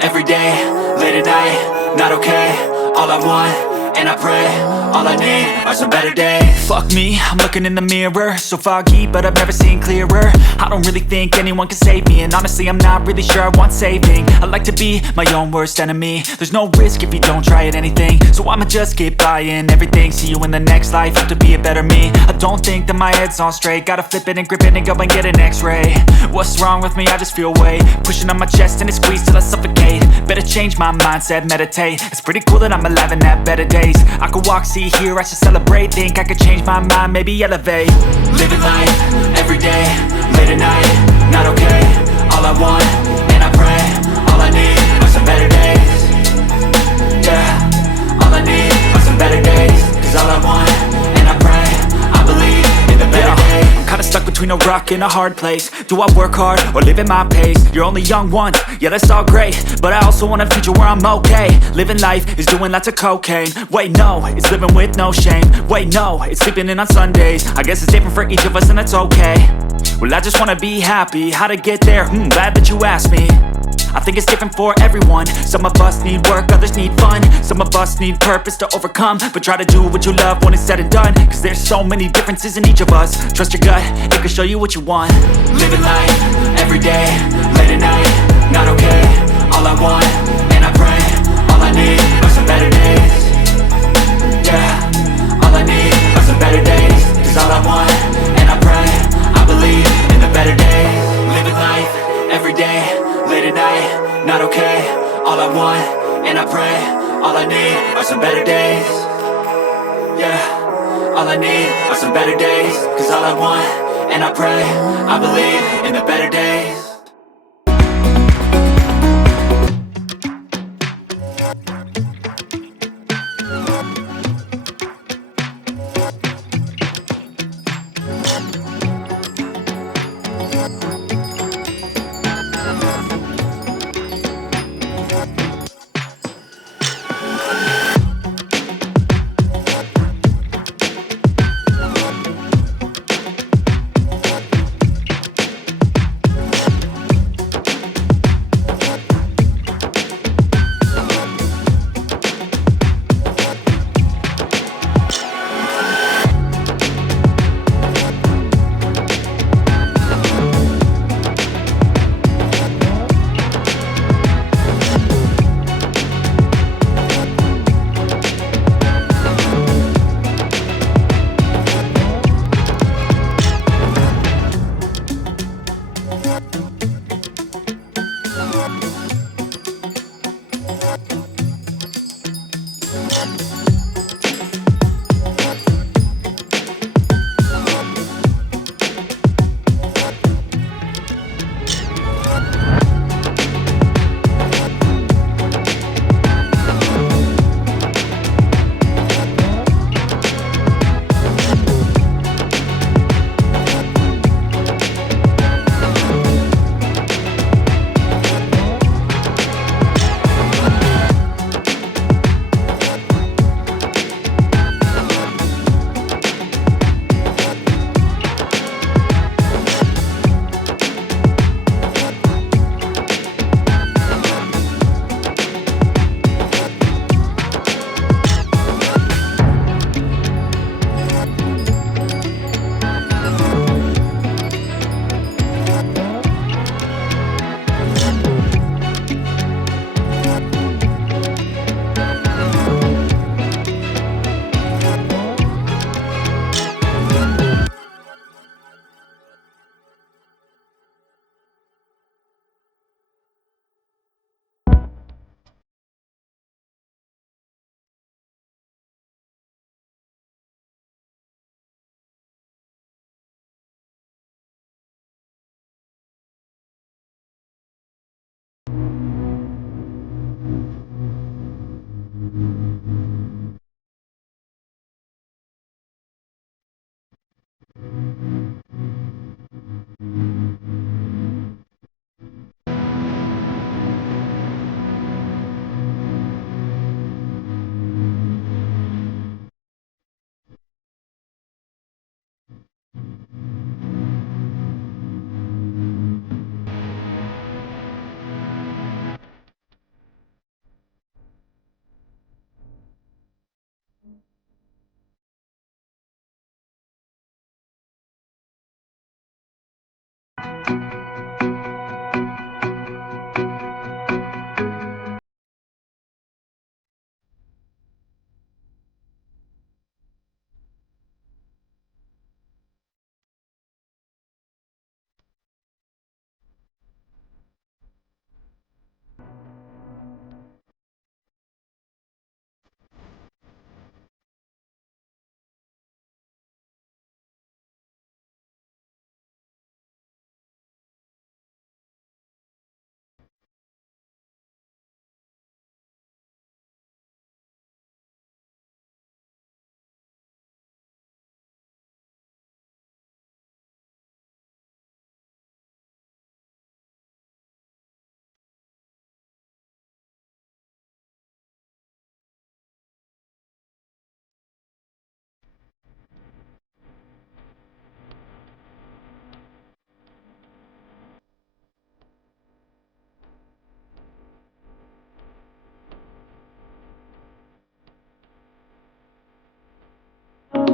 every day, late at night, not okay. All I want, and I pray, all I need are some better days. Fuck me, I'm looking in the mirror, so foggy, but I've never seen clearer. I don't really think anyone can save me, and honestly I'm not really sure I want saving. I like to be my own worst enemy. There's no risk if you don't try at anything, so I'ma just keep buying everything. See you in the next life, have to be a better me. I don't think that my head's on straight, gotta flip it and grip it and go and get an x-ray. What's wrong with me? I just feel weight pushing on my chest and it squeezes till I suffocate. Better change my mindset, meditate. It's pretty cool that I'm alive and have better days. I could walk, see, hear, I should celebrate. Think I could change my mind, maybe elevate. Living life, every day, late at night, not okay. All I want, and I pray, all I need are some better days. Yeah, all I need are some better days. Cause all I want, and I pray, I believe in the better days. I'm kinda stuck between a rock and a hard place. Do I work hard or live at my pace? You're only young once, yeah that's all great, but I also want a future where I'm okay. Living life is doing lots of cocaine. Wait no, it's living with no shame. Wait no, it's sleeping in on Sundays. I guess it's different for each of us and that's okay. Well I just wanna be happy, how to get there? Glad that you asked me. I think it's different for everyone. Some of us need work, others need fun. Some of us need purpose to overcome. But try to do what you love when it's said and done. Cause there's so many differences in each of us. Trust your gut, it can show you what you want. Living life, every day, late at night, not okay. All I want, and I pray, all I need are some better days. Yeah, all I need are some better days. Cause all I want, and I pray, I believe in the better days. Living life, every day, late at night, not okay. All I want, and I pray, all I need are some better days. Yeah, all I need are some better days. Cause all I want, and I pray, I believe in the better days.